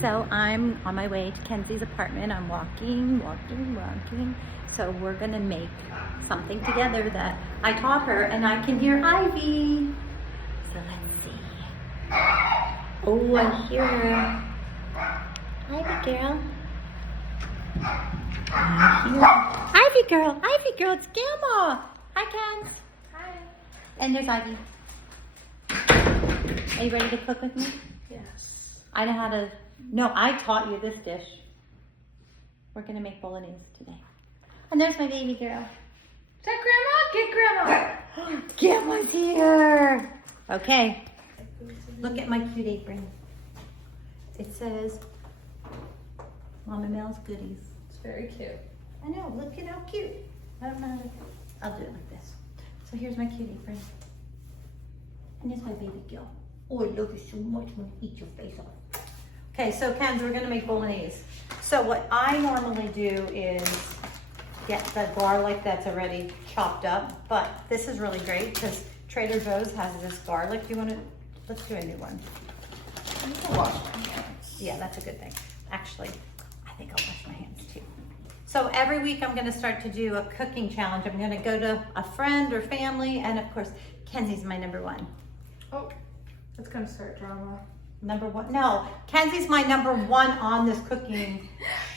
So I'm on my way to Kenzie's apartment. I'm walking. So we're gonna make something together that I taught her, and I can hear Ivy. So let's see. Oh, I hear her. Ivy girl. I hear Ivy girl, it's Grandma. Hi, Ken. Hi. And there's Ivy. Are you ready to cook with me? Yes. I know how to. No, I taught you this dish. We're gonna make bolognese today. And there's my baby girl. Is that Grandma? Get Grandma. Grandma's here. Okay. Look at my cute apron. It says Mama Mel's Goodies. It's very cute. I know. Look at how cute. I don't know how to. I'll do it like this. So here's my cute apron. And there's my baby girl. Oh, I love you so much. I'm gonna eat your face off. Okay, so Kenzie, we're gonna make bolognese. So what I normally do is get the garlic that's already chopped up, but this is really great because Trader Joe's has this garlic. You wanna, let's do a new one. I need to wash my hands. Yeah, that's a good thing. Actually, I think I'll wash my hands too. So every week I'm gonna start to do a cooking challenge. I'm gonna go to a friend or family, and of course, Kenzie's my number one. Oh, it's gonna start drama. Number one? No, Kenzie's my number one on this cooking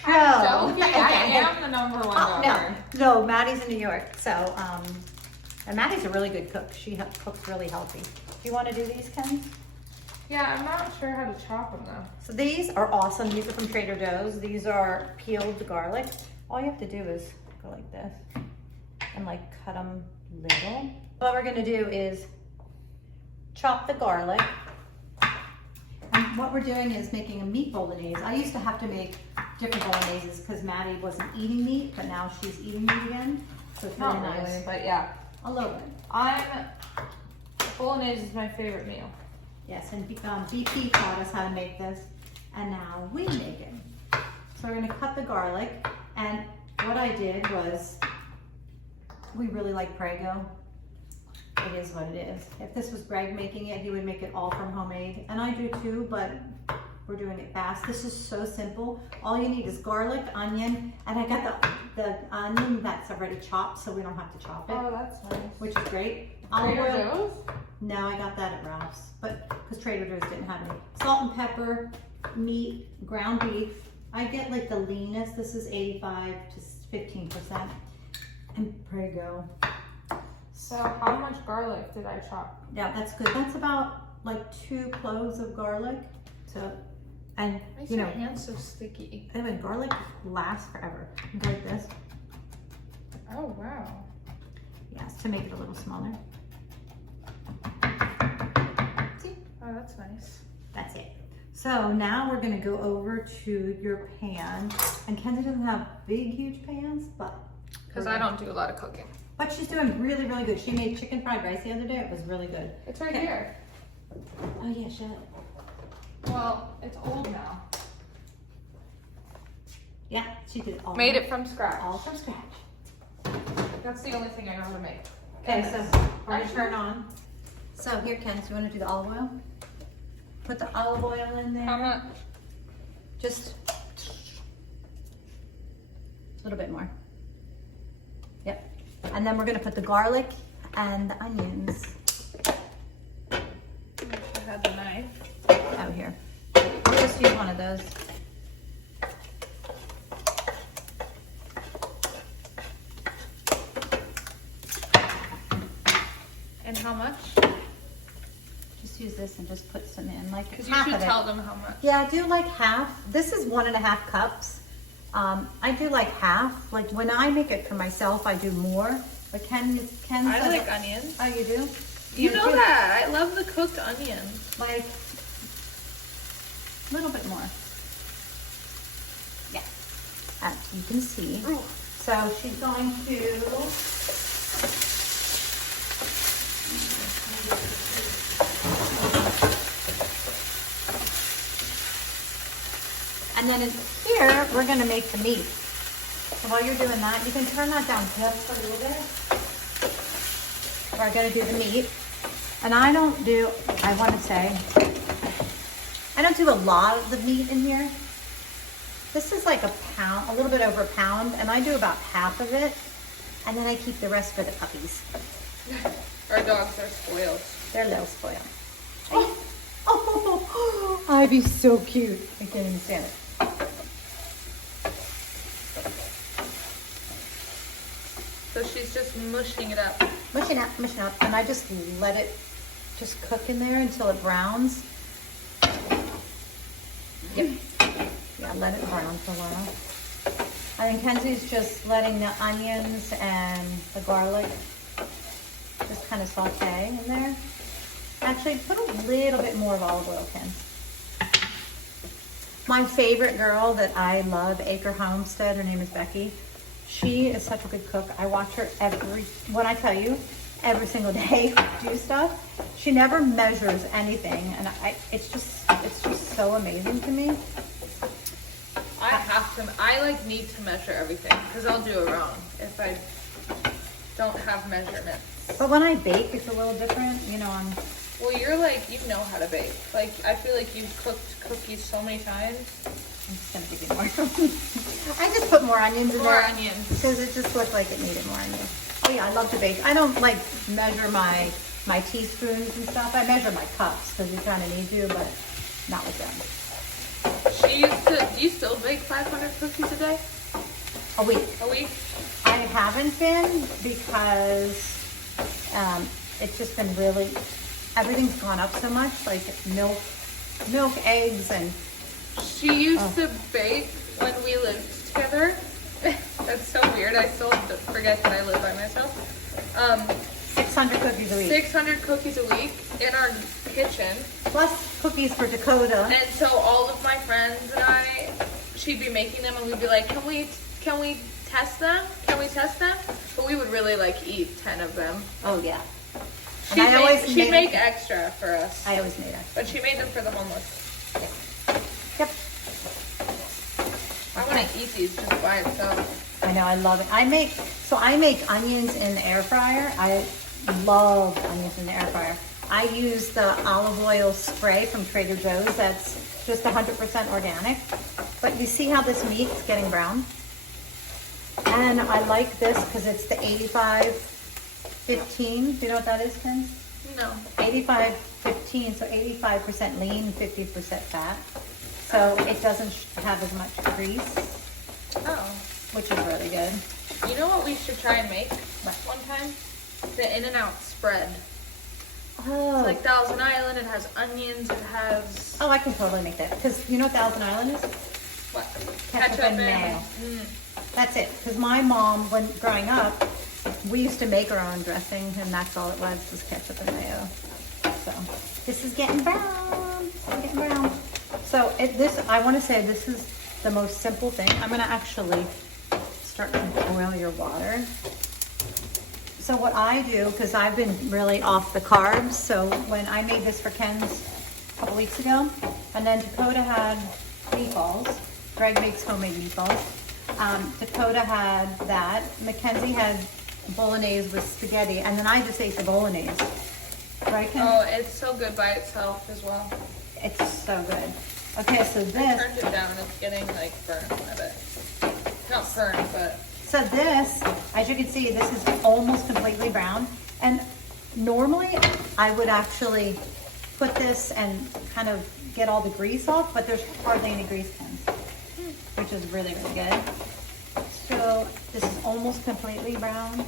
show. I'm joking. I am the number one daughter. No, Maddie's in New York. So, and Maddie's a really good cook. She cooks really healthy. Do you want to do these, Ken? Yeah, I'm not sure how to chop them though. So these are awesome. These are from Trader Joe's. These are peeled garlic. All you have to do is go like this and like cut them little. What we're gonna do is chop the garlic. And what we're doing is making a meat bolognese. I used to have to make different bologneses because Maddie wasn't eating meat, but now she's eating meat again. So it's really Not nice. really, but yeah. A little bit. Bolognese is my favorite meal. Yes, and BP taught us how to make this, and now we make it. So we're gonna cut the garlic, and what I did was, we really like Prego. It is what it is. If this was Greg making it, he would make it all from homemade. And I do too, but we're doing it fast. This is so simple. All you need is garlic, onion, and I got the onion that's already chopped, so we don't have to chop it. Oh, that's nice. Which is great. Trader Joe's? No, I got that at Ralph's, but because Trader Joe's didn't have any. Salt and pepper, meat, ground beef. I get like the leanest. This is 85 to 15%. And Prego. So how much garlic did I chop? Yeah, that's good. That's about like 2 cloves of garlic. So, and Makes you know, your hands so sticky. anyway, garlic lasts forever. You go like this. Oh wow. Yes, to make it a little smaller. See? Oh, that's nice. That's it. So now we're gonna go over to your pan. And Kenzie doesn't have big, huge pans, but. Because I don't do a lot of cooking. But she's doing really, really good. She made chicken fried rice the other day. It was really good. It's right here. Oh yeah, shut up. Well, it's old now. Yeah, she did all. Made it from scratch. all from scratch. That's the only thing I know how to make. Okay, so we're gonna turn on. So here, Ken, do you want to do the olive oil? Put the olive oil in there. How much? Just a little bit more. Yep. And then we're gonna put the garlic and the onions. I had the knife. Out here. I'll just use one of those. And how much? Just use this and just put some in, like Because you half should of it. tell them how much. Yeah, do like half. This is 1.5 cups. I do like half. Like when I make it for myself, I do more. But Ken I says, like onions. oh, you do? You know that. I love the cooked onions. Like a little bit more. Yeah, as you can see. Ooh. So she's going to. And then in here, we're gonna make the meat. So while you're doing that, you can turn that down just a little bit. We're gonna do the meat. And I don't do, I wanna say, I don't do a lot of the meat in here. This is like a pound, a little bit over a pound, and I do about half of it, and then I keep the rest for the puppies. Our dogs are spoiled. They're a little spoiled. Oh, Ivy's so cute. I can't even stand it. So she's just mushing it up. Mushing up, and I just let it just cook in there until it browns. Yep. Yeah, let it brown for a while. And then Kenzie's just letting the onions and the garlic just kind of saute in there. Actually, put a little bit more of olive oil, Ken. My favorite girl that I love, Acre Homestead, her name is Becky. She is such a good cook. I watch her when I tell you, every single day do stuff. She never measures anything, and it's just so amazing to me. I need to measure everything because I'll do it wrong if I don't have measurements. But when I bake, it's a little different. You know, Well, you're like, you know how to bake. Like, I feel like you've cooked cookies so many times. I'm just gonna give you more. I just put more onions in there. More onions. Because it just looked like it needed more onions. Oh yeah, I love to bake. I don't like measure my teaspoons and stuff. I measure my cups because you kind of need to, but not with them. Do you still bake 500 cookies a day? A week. A week? I haven't been because it's just been really, everything's gone up so much, like milk, eggs, and... She used to bake when we lived together. That's so weird. I still forget that I live by myself. 600 cookies a week. 600 cookies a week in our kitchen. Plus cookies for Dakota. And so all of my friends and she'd be making them and we'd be like, can we test them? Can we test them? But we would really eat 10 of them. Oh yeah. She'd make extra for us. I always made extra. But she made them for the homeless. Yep. I want to eat these just by itself. I know, I love it. I make onions in the air fryer. I love onions in the air fryer. I use the olive oil spray from Trader Joe's. That's just 100% organic. But you see how this meat's getting brown? And I like this because it's the 85-15. Do you know what that is, Ken? No. 85-15, so 85% lean, 50% fat. So it doesn't have as much grease. Oh. Which is really good. You know what we should try and make one time? The In-N-Out spread. Oh. It's like Thousand Island. It has onions. It has... Oh, I can totally make that. Because you know what Thousand Island is? What? Ketchup and mayo. That's it. Because my mom, when growing up, we used to make our own dressing, and that's all it was ketchup and mayo. So this is getting brown. It's getting brown. So I want to say this is the most simple thing. I'm going to actually start to boil your water. So what I do, because I've been really off the carbs, so when I made this for Ken's a couple weeks ago, and then Dakota had meatballs. Greg makes homemade meatballs. Dakota had that. Mackenzie had Bolognese with spaghetti, and then I just ate the Bolognese. Right, Ken? Oh, it's so good by itself as well. It's so good. Okay, so this... I turned it down. It's getting burned a bit. Not burned, but... So this, as you can see, this is almost completely brown. And normally I would actually put this and kind of get all the grease off, but there's hardly any grease, Ken, which is really, really good. So this is almost completely brown.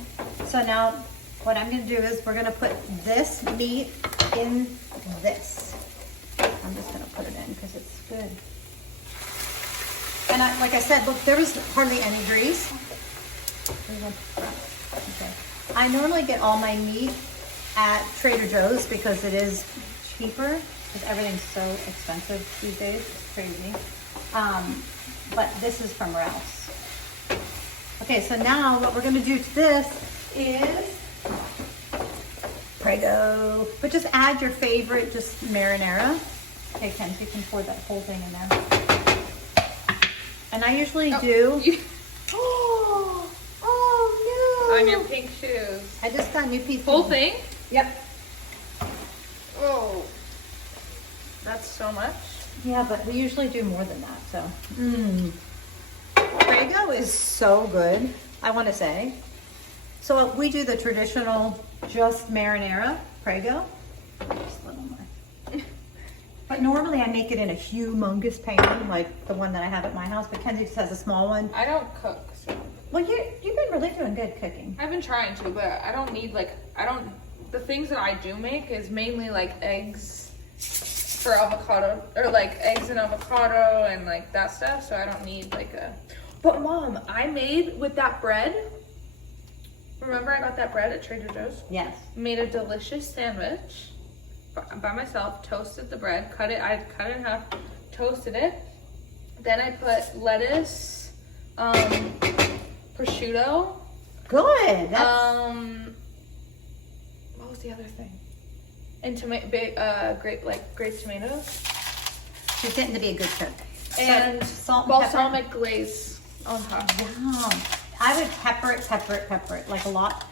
So now what I'm gonna do is we're gonna put this meat in this. I'm just gonna put it in because it's good. And like I said, look, there was hardly any grease. Okay. I normally get all my meat at Trader Joe's because it is cheaper because everything's so expensive these days. It's crazy. But this is from Ralph's. Okay, so now what we're gonna do to this is Prego. But just add your favorite, just marinara. Okay, Ken, so you can pour that whole thing in there. And I usually do. Oh no! On your pink shoes. I just got new pieces. Whole thing? Yep. Oh. That's so much. Yeah, but we usually do more than that, so. Prego is so good, I want to say. So we do the traditional just marinara Prego. Just a little more. But normally I make it in a humongous pan, like the one that I have at my house, but Kenzie just has a small one. I don't cook, so. Well, you've been really doing good cooking. I've been trying to, but I don't need the things that I do make is mainly like eggs for avocado, or like eggs and avocado and like that stuff, so I don't need like a, but Mom, I made with that bread, remember I got that bread at Trader Joe's? Yes. Made a delicious sandwich by myself, toasted the bread, I cut it in half, toasted it, then I put lettuce, prosciutto. Good. What was the other thing? And grape tomatoes. She's getting to be a good cook. And so, salt and balsamic glaze on top. Yum. I would pepper it like a lot.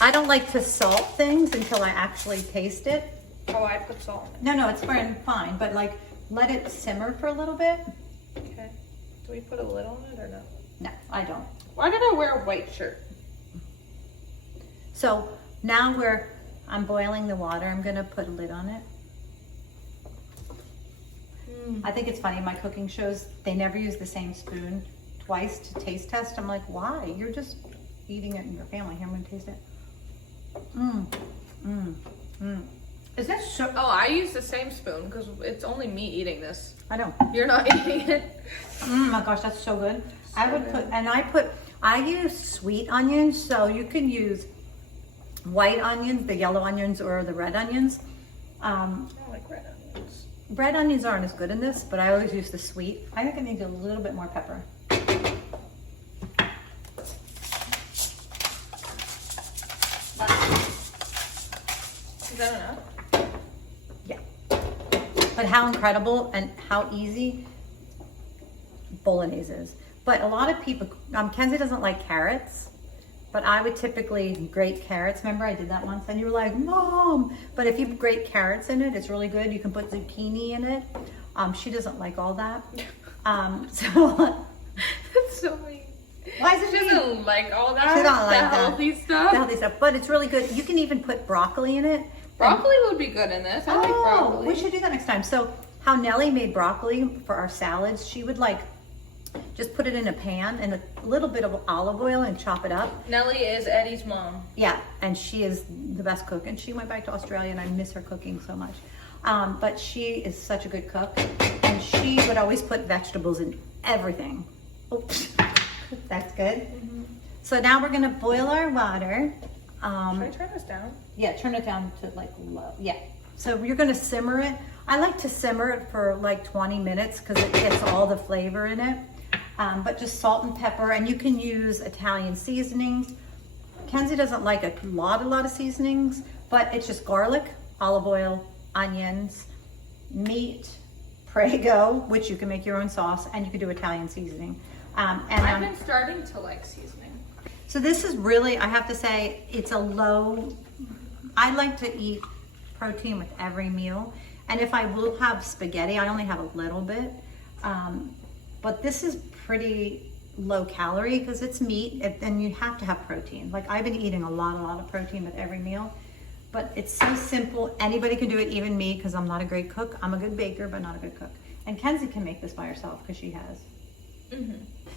I don't like to salt things until I actually taste it. Oh, I put salt in No, it's fine, but like let it simmer for a little bit. it. Okay. Do we put a lid on it or no? No, I don't. Why did I wear a white shirt? So now I'm boiling the water. I'm gonna put a lid on it. I think it's funny, in my cooking shows, they never use the same spoon twice to taste test. I'm like, why? You're just eating it in your family. Here, I'm gonna taste it. Is that so? Oh, I use the same spoon because it's only me eating this. I know. You're not eating it. My gosh, that's so good. I use sweet onions, so you can use white onions, the yellow onions, or the red onions. I don't like red onions. Red onions aren't as good in this, but I always use the sweet. I think I need a little bit more pepper. Is that enough? Yeah. But how incredible and how easy Bolognese is. But a lot of people, Kenzie doesn't like carrots, but I would typically grate carrots. Remember I did that once and you were like, Mom, but if you grate carrots in it, it's really good. You can put zucchini in it. She doesn't like all that. So That's so mean. Why is it She doesn't like all that. She don't like that. Healthy stuff. The healthy stuff, but it's really good. You can even put broccoli in it. Broccoli would be good in this. I like broccoli. We should do that next time. So how Nellie made broccoli for our salads, she would like just put it in a pan and a little bit of olive oil and chop it up. Nellie is Eddie's mom. Yeah, and she is the best cook. And she went back to Australia and I miss her cooking so much. But she is such a good cook. And she would always put vegetables in everything. Oops, that's good. So now we're gonna boil our water. Should I turn this down? Yeah, turn it down to like low. Yeah. So you're gonna simmer it. I like to simmer it for like 20 minutes because it gets all the flavor in it. But just salt and pepper, and you can use Italian seasonings. Kenzie doesn't like a lot of seasonings, but it's just garlic, olive oil, onions, meat, Prego, which you can make your own sauce, and you can do Italian seasoning. I've been starting to like seasoning. So this is really, I have to say, it's a low, I like to eat protein with every meal. And if I will have spaghetti, I only have a little bit. But this is pretty low calorie because it's meat and you have to have protein. Like I've been eating a lot of protein with every meal, but it's so simple. Anybody can do it, even me, because I'm not a great cook. I'm a good baker, but not a good cook. And Kenzie can make this by herself because she has.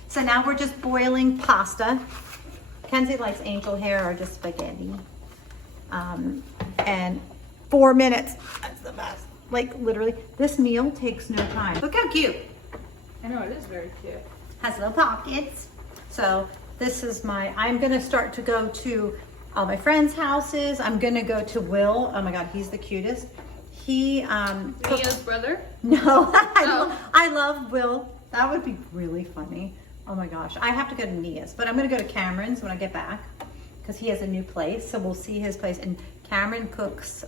So now we're just boiling pasta. Kenzie likes angel hair or just spaghetti. And 4 minutes, that's the best. Like literally, this meal takes no time. Look how cute. I know, it is very cute. Has little pockets. So this is I'm gonna start to go to all my friends' houses. I'm gonna go to Will. Oh my God, he's the cutest. He, Mia's brother? No, I love Will. That would be really funny. Oh my gosh, I have to go to Mia's, but I'm gonna go to Cameron's when I get back because he has a new place. So we'll see his place. And Cameron cooks.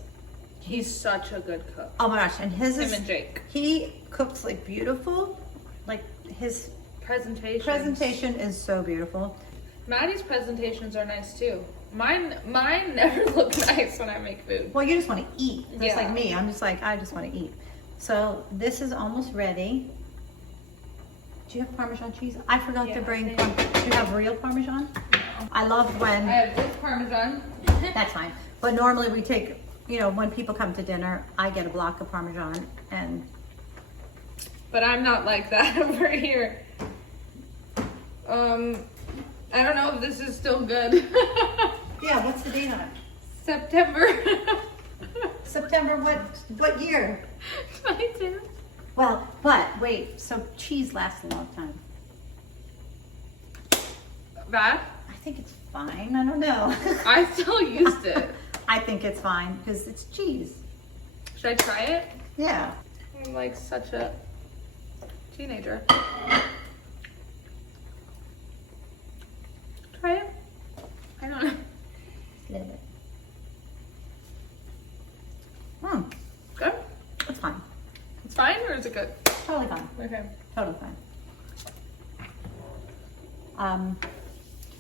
He's such a good cook. Oh my gosh, and his Him and Jake. He cooks like beautiful. Like his presentation is so beautiful. Maddie's presentations are nice too. Mine never look nice when I make food. Well, you just want to eat, just Yeah. like me. I'm just like, I just want to eat. So this is almost ready. Do you have Parmesan cheese? I forgot to bring. Do you have real Parmesan? No. I love when. I have this Parmesan. That's fine. But normally we take, you know, when people come to dinner, I get a block of Parmesan and. But I'm not like that over here. I don't know if this is still good. Yeah, what's the date on it? September. September what year? 22. Well, but wait, so cheese lasts a long time. Bad? I think it's fine. I don't know. I still used it. I think it's fine because it's cheese. Should I try it? Yeah. I'm like such a teenager. Try it. I don't know. Just a little bit. Good? It's fine. It's fine or is it good? Totally fine. Okay. Totally fine.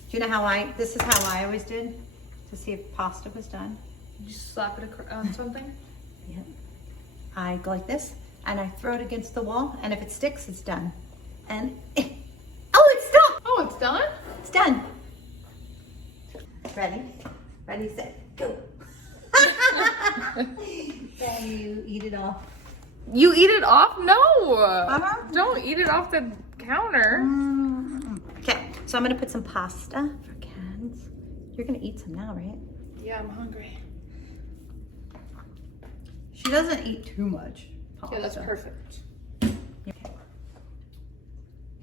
Do you know how this is how I always did to see if pasta was done? You just slap it on something? Yeah. I go like this and I throw it against the wall, and if it sticks, it's done. And oh, it's done! Oh, it's done? It's done. Ready? Ready, set, go. Then you eat it off. You eat it off? No! Don't eat it off the counter. Okay, so I'm gonna put some pasta for Ken's. You're gonna eat some now, right? Yeah, I'm hungry. She doesn't eat too much pasta. Yeah, that's perfect. Okay.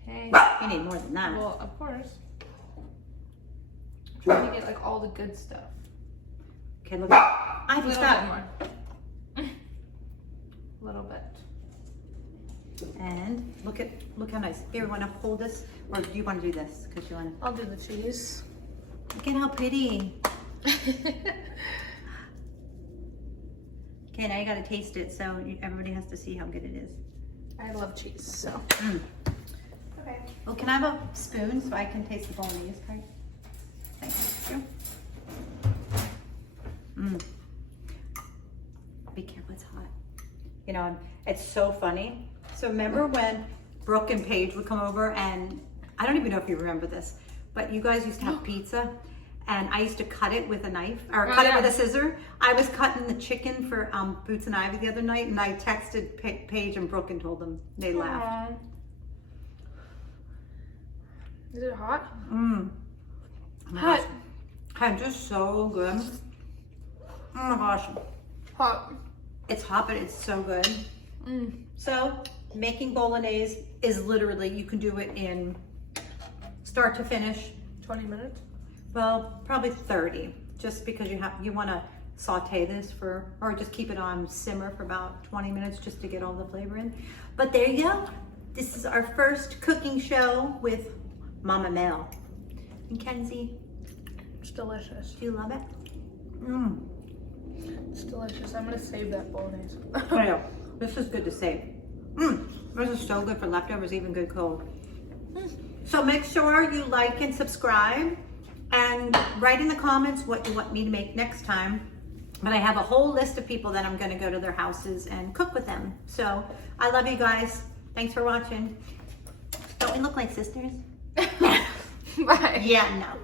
Okay. You need more than that. Well, of course. I'm trying to get like all the good stuff. Okay, look. I A just little got bit more. A little bit. And look how nice. Here, you want to hold this, or do you want to do this? Because you want to. I'll do the cheese. Look at how pretty. Okay, now you got to taste it, so everybody has to see how good it is. I love cheese, so. Okay. Well, can I have a spoon so I can taste the Bolognese, Carrie? Thank you. Be careful, it's hot. You know, it's so funny. So remember when Brooke and Paige would come over, and I don't even know if you remember this, but you guys used to have pizza, and I used to cut it with a knife, or cut it with a scissor. I was cutting the chicken for Boots and Ivy the other night, and I texted Paige and Brooke and told them. They laughed. Is it hot? Hot. It's just so good. Oh my gosh. Hot. It's hot, but it's so good. So making Bolognese is literally, you can do it in start to finish. 20 minutes? Well, probably 30, just because you want to saute this or just keep it on simmer for about 20 minutes just to get all the flavor in. But there you go. This is our first cooking show with Mama Mel. And Kenzie, It's delicious. do you love it? It's delicious. I'm gonna save that bolognese. I know. This is good to save. This is so good for leftovers, even good cold. So make sure you like and subscribe and write in the comments what you want me to make next time. But I have a whole list of people that I'm going to go to their houses and cook with them. So I love you guys. Thanks for watching. Don't we look like sisters? Bye. Yeah, no.